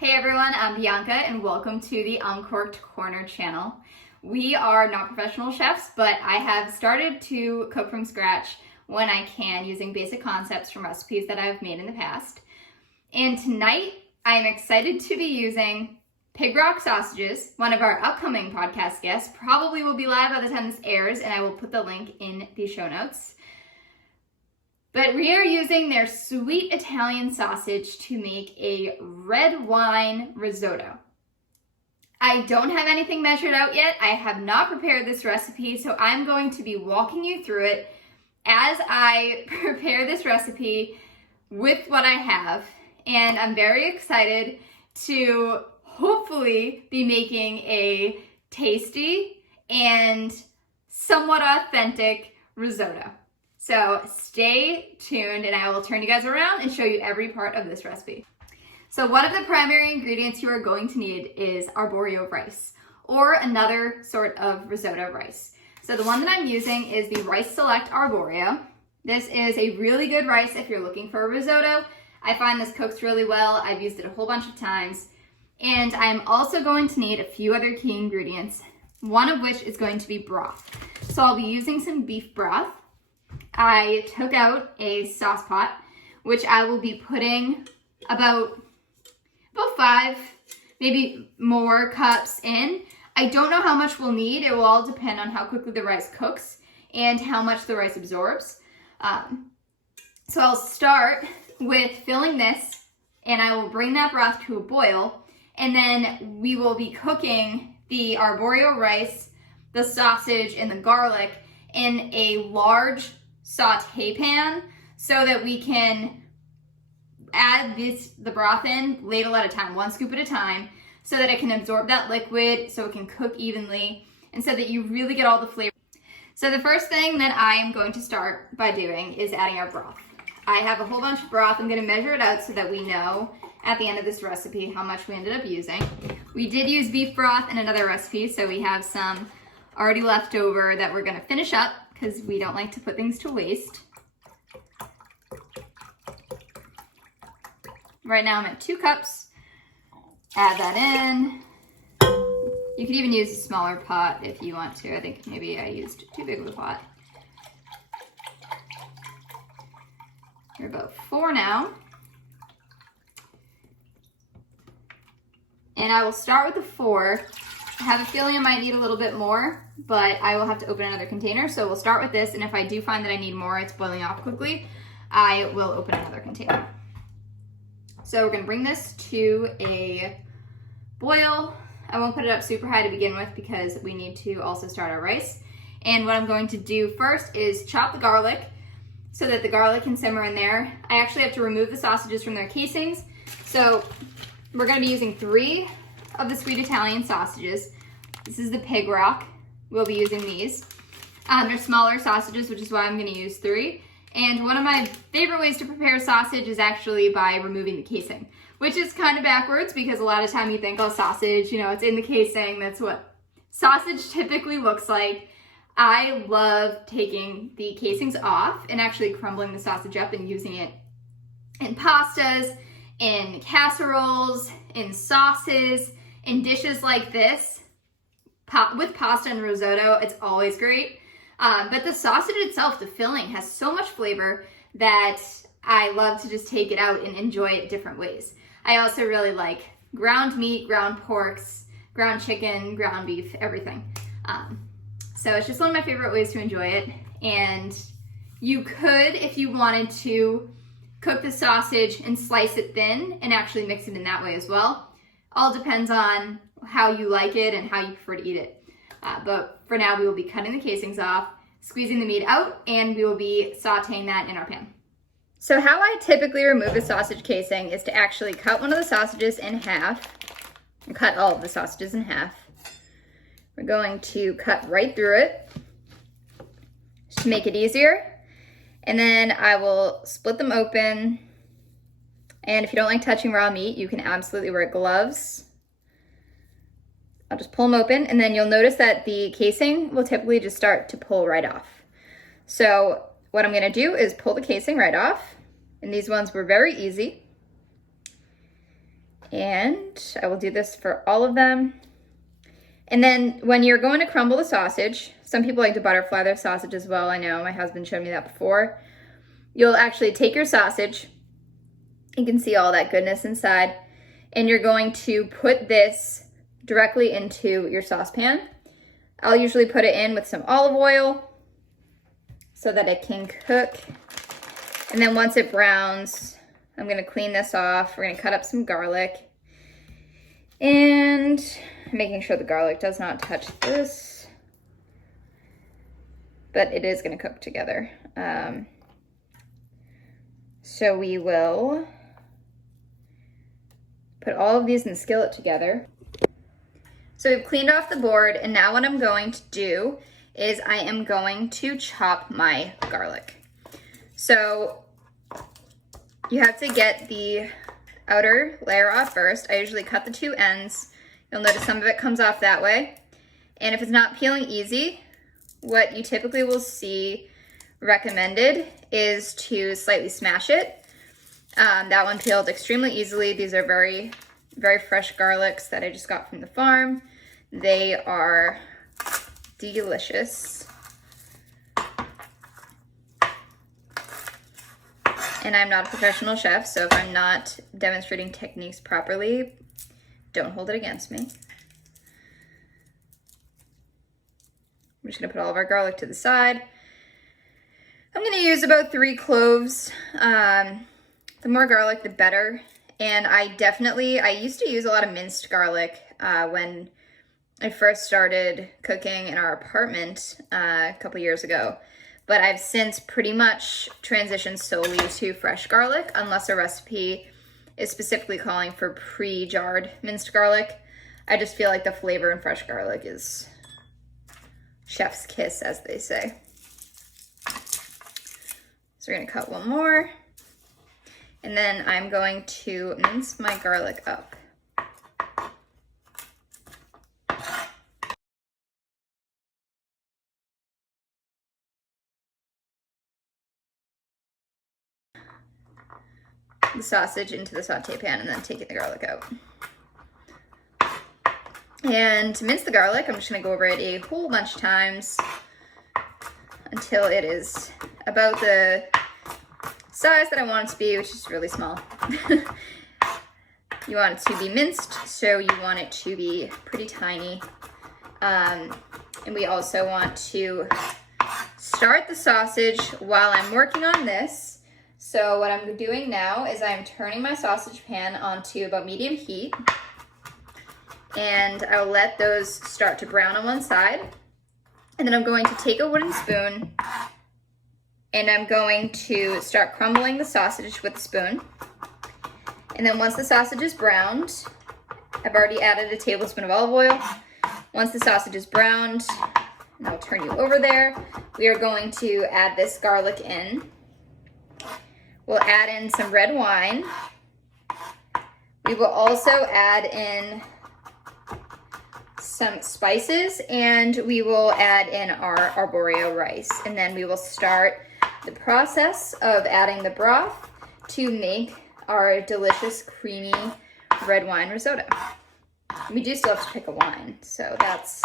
Hey everyone, I'm Bianca and welcome to the Uncorked Corner channel. We are not professional chefs, but I have started to cook from scratch when I can using basic concepts from recipes that I've made in the past. And tonight I'm excited to be using pig rock sausages. One of our upcoming podcast guests probably will be live by the time this airs, and I will put the link in the show notes. But we are using their sweet Italian sausage to make a red wine risotto. I don't have anything measured out yet. I have not prepared this recipe, so I'm going to be walking you through it as I prepare this recipe with what I have. And I'm very excited to hopefully be making a tasty and somewhat authentic risotto. So stay tuned and I will turn you guys around and show you every part of this recipe. So one of the primary ingredients you are going to need is Arborio rice or another sort of risotto rice. So the one that I'm using is the Rice Select Arborio. This is a really good rice if you're looking for a risotto. I find this cooks really well. I've used it a whole bunch of times. And I'm also going to need a few other key ingredients, one of which is going to be broth. So I'll be using some beef broth. I took out a sauce pot, which I will be putting about 5, maybe more cups in. I don't know how much we'll need. It will all depend on how quickly the rice cooks and how much the rice absorbs. So I'll start with filling this, and I will bring that broth to a boil, and then we will be cooking the Arborio rice, the sausage, and the garlic in a large saute pan so that we can add the broth in ladle at a time, 1 scoop at a time, so that it can absorb that liquid, so it can cook evenly, and so that you really get all the flavor. So the first thing that I am going to start by doing is adding our broth. I have a whole bunch of broth. I'm going to measure it out so that we know at the end of this recipe how much we ended up using. We did use beef broth in another recipe, so we have some already left over that we're going to finish up because we don't like to put things to waste. Right now I'm at 2 cups. Add that in. You could even use a smaller pot if you want to. I think maybe I used too big of a pot. We're about 4 now. And I will start with the 4. I have a feeling I might need a little bit more, but I will have to open another container. So we'll start with this, and if I do find that I need more, it's boiling off quickly, I will open another container. So we're gonna bring this to a boil. I won't put it up super high to begin with because we need to also start our rice. And what I'm going to do first is chop the garlic so that the garlic can simmer in there. I actually have to remove the sausages from their casings. So we're gonna be using 3 of the sweet Italian sausages. This is the pig rock. We'll be using these. They're smaller sausages, which is why I'm gonna use 3. And one of my favorite ways to prepare sausage is actually by removing the casing, which is kind of backwards because a lot of time you think, oh, sausage, it's in the casing. That's what sausage typically looks like. I love taking the casings off and actually crumbling the sausage up and using it in pastas, in casseroles, in sauces, in dishes like this. With pasta and risotto, it's always great. But the sausage itself, the filling, has so much flavor that I love to just take it out and enjoy it different ways. I also really like ground meat, ground porks, ground chicken, ground beef, everything. So it's just one of my favorite ways to enjoy it. And you could, if you wanted to, cook the sausage and slice it thin and actually mix it in that way as well. All depends on how you like it and how you prefer to eat it. But for now, we will be cutting the casings off, squeezing the meat out, and we will be sauteing that in our pan. So how I typically remove a sausage casing is to actually cut one of the sausages in half, and cut all of the sausages in half. We're going to cut right through it just to make it easier. And then I will split them open. And if you don't like touching raw meat, you can absolutely wear gloves. I'll just pull them open, and then you'll notice that the casing will typically just start to pull right off. So what I'm gonna do is pull the casing right off, and these ones were very easy. And I will do this for all of them. And then when you're going to crumble the sausage, some people like to butterfly their sausage as well. I know my husband showed me that before. You'll actually take your sausage. You can see all that goodness inside. And you're going to put this directly into your saucepan. I'll usually put it in with some olive oil so that it can cook. And then once it browns, I'm gonna clean this off. We're gonna cut up some garlic. And making sure the garlic does not touch this. But it is gonna cook together. So we will put all of these in the skillet together. So we've cleaned off the board, and now what I'm going to do is I am going to chop my garlic. So you have to get the outer layer off first. I usually cut the two ends. You'll notice some of it comes off that way. And if it's not peeling easy, what you typically will see recommended is to slightly smash it. That one peeled extremely easily. These are very, very fresh garlics that I just got from the farm. They are delicious. And I'm not a professional chef, so if I'm not demonstrating techniques properly, don't hold it against me. I'm just gonna put all of our garlic to the side. I'm gonna use about 3 cloves. The more garlic, the better. And I used to use a lot of minced garlic when I first started cooking in our apartment a couple years ago. But I've since pretty much transitioned solely to fresh garlic, unless a recipe is specifically calling for pre-jarred minced garlic. I just feel like the flavor in fresh garlic is chef's kiss, as they say. So we're gonna cut one more. And then I'm going to mince my garlic up. The sausage into the saute pan and then taking the garlic out. And to mince the garlic, I'm just gonna go over it a whole bunch of times until it is about the size that I want it to be, which is really small. You want it to be minced, so you want it to be pretty tiny. And we also want to start the sausage while I'm working on this. So what I'm doing now is I'm turning my sausage pan onto about medium heat, and I'll let those start to brown on one side. And then I'm going to take a wooden spoon and I'm going to start crumbling the sausage with the spoon. And then once the sausage is browned, I've already added a tablespoon of olive oil. Once the sausage is browned, and I'll turn you over there, we are going to add this garlic in. We'll add in some red wine. We will also add in some spices, and we will add in our arborio rice. And then we will start the process of adding the broth to make our delicious, creamy red wine risotto. We do still have to pick a wine, so that's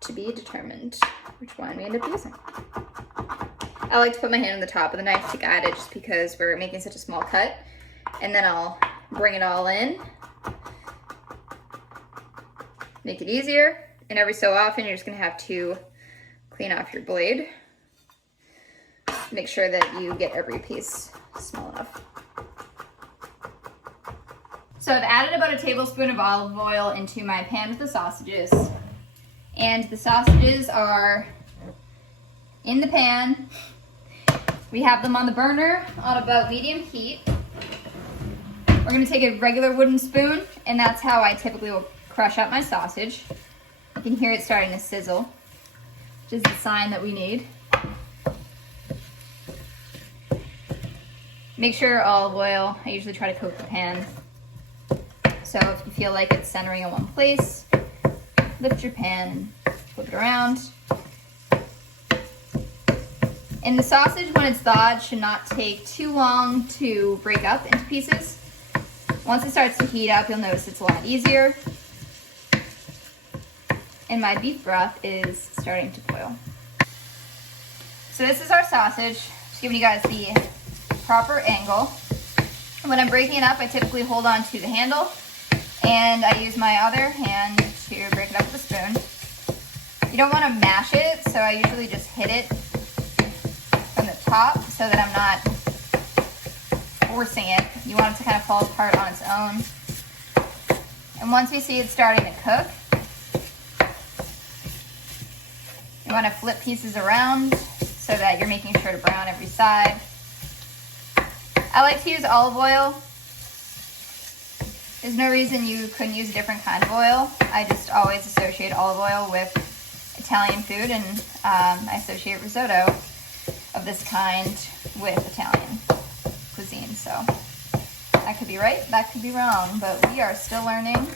to be determined which wine we end up using. I like to put my hand on the top of the knife to guide it just because we're making such a small cut. And then I'll bring it all in. Make it easier. And every so often you're just gonna have to clean off your blade. Make sure that you get every piece small enough. So I've added about a tablespoon of olive oil into my pan with the sausages. And the sausages are in the pan. We have them on the burner on about medium heat. We're gonna take a regular wooden spoon, and that's how I typically will crush up my sausage. You can hear it starting to sizzle, which is the sign that we need. Make sure olive oil, I usually try to coat the pan. So if you feel like it's centering in one place, lift your pan and flip it around. And the sausage, when it's thawed, should not take too long to break up into pieces. Once it starts to heat up, you'll notice it's a lot easier. And my beef broth is starting to boil. So this is our sausage. Just giving you guys the proper angle. When I'm breaking it up, I typically hold on to the handle and I use my other hand to break it up with a spoon. You don't want to mash it, so I usually just hit it from the top so that I'm not forcing it. You want it to kind of fall apart on its own. And once you see it starting to cook, you want to flip pieces around so that you're making sure to brown every side. I like to use olive oil. There's no reason you couldn't use a different kind of oil. I just always associate olive oil with Italian food, and I associate risotto of this kind with Italian cuisine. So that could be right, that could be wrong, but we are still learning.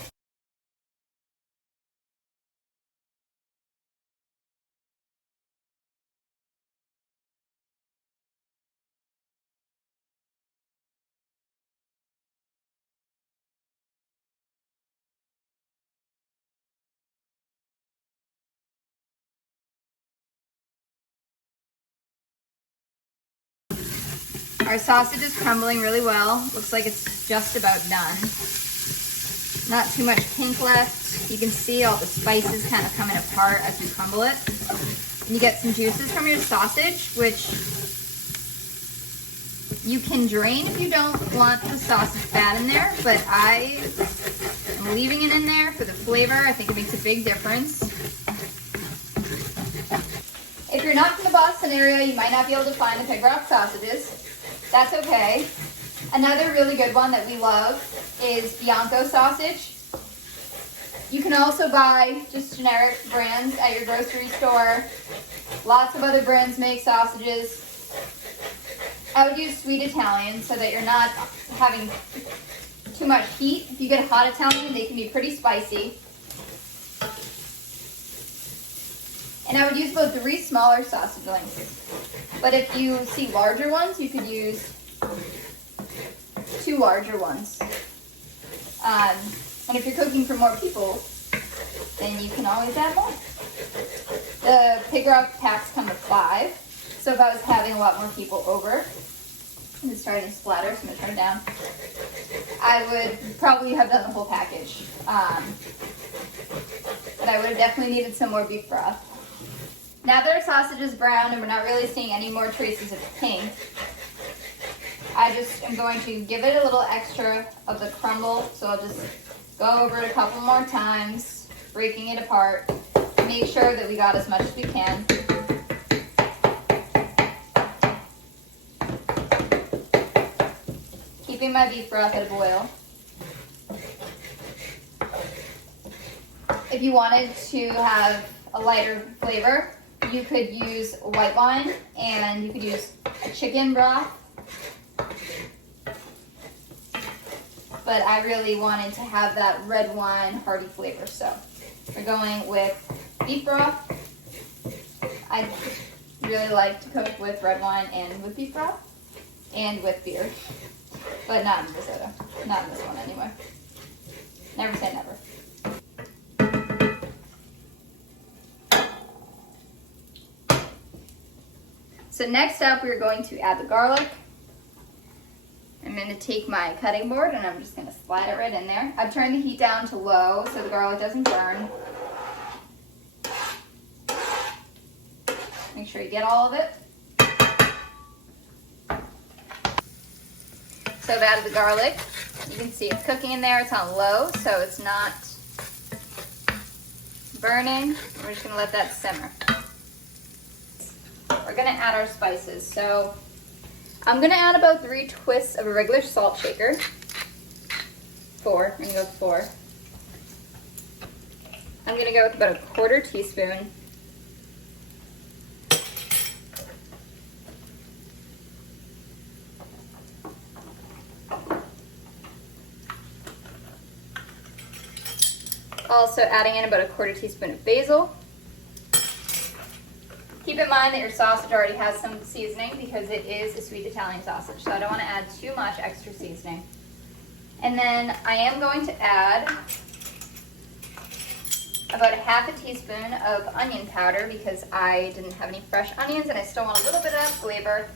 Our sausage is crumbling really well. Looks like it's just about done. Not too much pink left. You can see all the spices kind of coming apart as we crumble it. And you get some juices from your sausage, which you can drain if you don't want the sausage fat in there, but I am leaving it in there for the flavor. I think it makes a big difference. If you're not from the Boston area, you might not be able to find the pig broth sausages. That's okay. Another really good one that we love is Bianco sausage. You can also buy just generic brands at your grocery store. Lots of other brands make sausages. I would use sweet Italian so that you're not having too much heat. If you get hot Italian, they can be pretty spicy. And I would use about 3 smaller sausage lengths. But if you see larger ones, you could use 2 larger ones. And if you're cooking for more people, then you can always add more. The pig broth packs come with 5. So if I was having a lot more people over, and it's starting to splatter, so I'm gonna turn it down, I would probably have done the whole package. But I would have definitely needed some more beef broth. Now that our sausage is brown and we're not really seeing any more traces of pink, I just am going to give it a little extra of the crumble. So I'll just go over it a couple more times, breaking it apart, make sure that we got as much as we can. Keeping my beef broth at a boil. If you wanted to have a lighter flavor, you could use white wine and you could use a chicken broth. But I really wanted to have that red wine hearty flavor, so we're going with beef broth. I really like to cook with red wine and with beef broth and with beer, but not in risotto. Not in this one anyway. Never say never. So next up, we're going to add the garlic. I'm going to take my cutting board and I'm just going to slide it right in there. I've turned the heat down to low so the garlic doesn't burn. Make sure you get all of it. So I've added the garlic. You can see it's cooking in there. It's on low, so it's not burning. We're just going to let that simmer. We're going to add our spices. So I'm going to add about 3 twists of a regular salt shaker. 4. I'm going to go with 4. I'm going to go with about a 1/4 teaspoon. Also adding in about a 1/4 teaspoon of basil. Keep keep in mind that your sausage already has some seasoning because it is a sweet Italian sausage, so I don't want to add too much extra seasoning. And then I am going to add about a half a teaspoon of onion powder because I didn't have any fresh onions and I still want a little bit of flavor.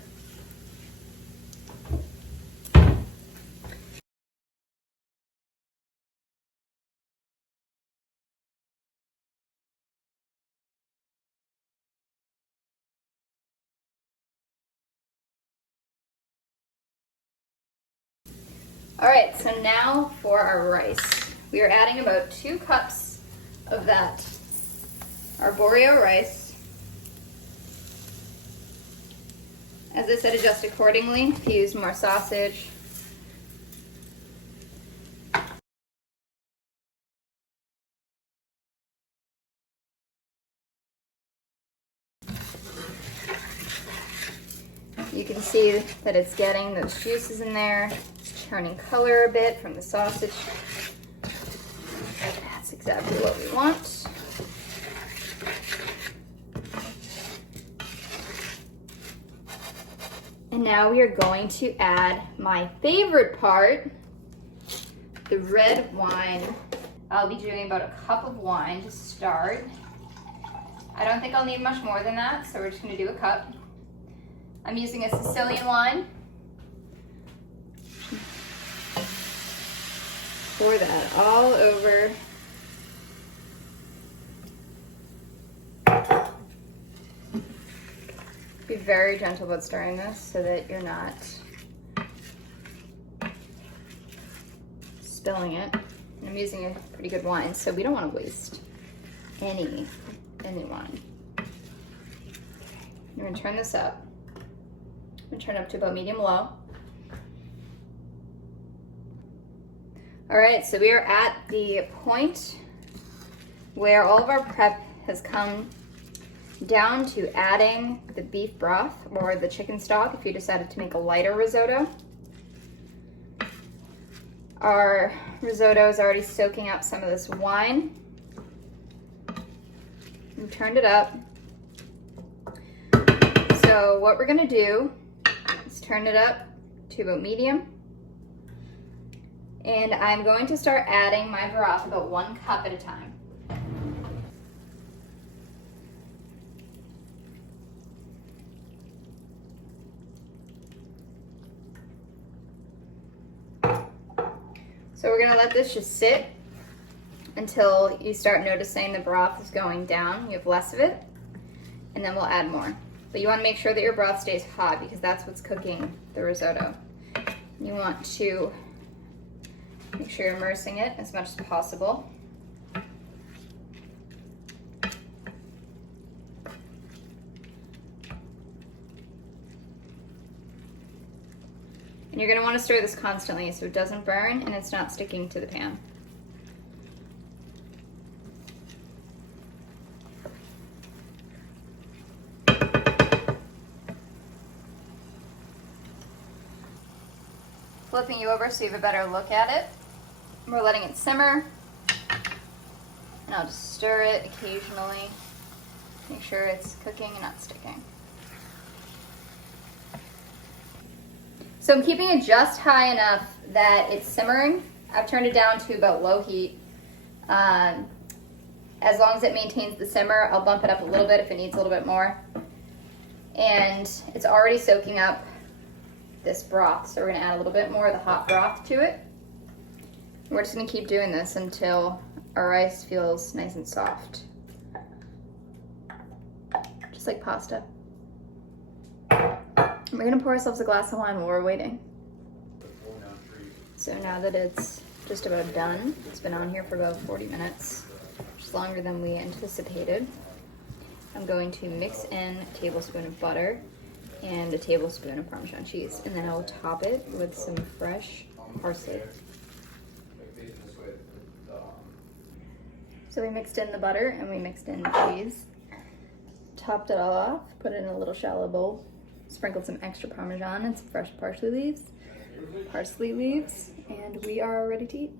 All right, so now for our rice. We are adding about 2 cups of that Arborio rice. As I said, adjust accordingly if you use more sausage. You can see that it's getting those juices in there. It's turning color a bit from the sausage. That's exactly what we want. And now we are going to add my favorite part, the red wine. I'll be doing about a cup of wine to start. I don't think I'll need much more than that, so we're just gonna do a cup. I'm using a Sicilian wine. Pour that all over. Be very gentle about stirring this so that you're not spilling it. And I'm using a pretty good wine, so we don't want to waste any wine. I'm going to turn this up. I'm going to turn it up to about medium-low. All right, so we are at the point where all of our prep has come down to adding the beef broth or the chicken stock if you decided to make a lighter risotto. Our risotto is already soaking up some of this wine. We've turned it up. So what we're gonna do is turn it up to about medium. And I'm going to start adding my broth about 1 cup at a time. So we're gonna let this just sit until you start noticing the broth is going down. You have less of it, and then we'll add more. But you wanna make sure that your broth stays hot because that's what's cooking the risotto. You want to make sure you're immersing it as much as possible. And you're going to want to stir this constantly so it doesn't burn and it's not sticking to the pan. Flipping you over so you have a better look at it. We're letting it simmer. And I'll just stir it occasionally. Make sure it's cooking and not sticking. So I'm keeping it just high enough that it's simmering. I've turned it down to about low heat. As long as it maintains the simmer, I'll bump it up a little bit if it needs a little bit more. And it's already soaking up this broth, so we're gonna add a little bit more of the hot broth to it. We're just gonna keep doing this until our rice feels nice and soft. Just like pasta. We're gonna pour ourselves a glass of wine while we're waiting. So now that it's just about done, it's been on here for about 40 minutes, which is longer than we anticipated. I'm going to mix in a tablespoon of butter and a tablespoon of Parmesan cheese, and then I'll top it with some fresh parsley. So we mixed in the butter and we mixed in the cheese, topped it all off, put it in a little shallow bowl. Sprinkled some extra Parmesan and some fresh parsley leaves, and we are ready to eat.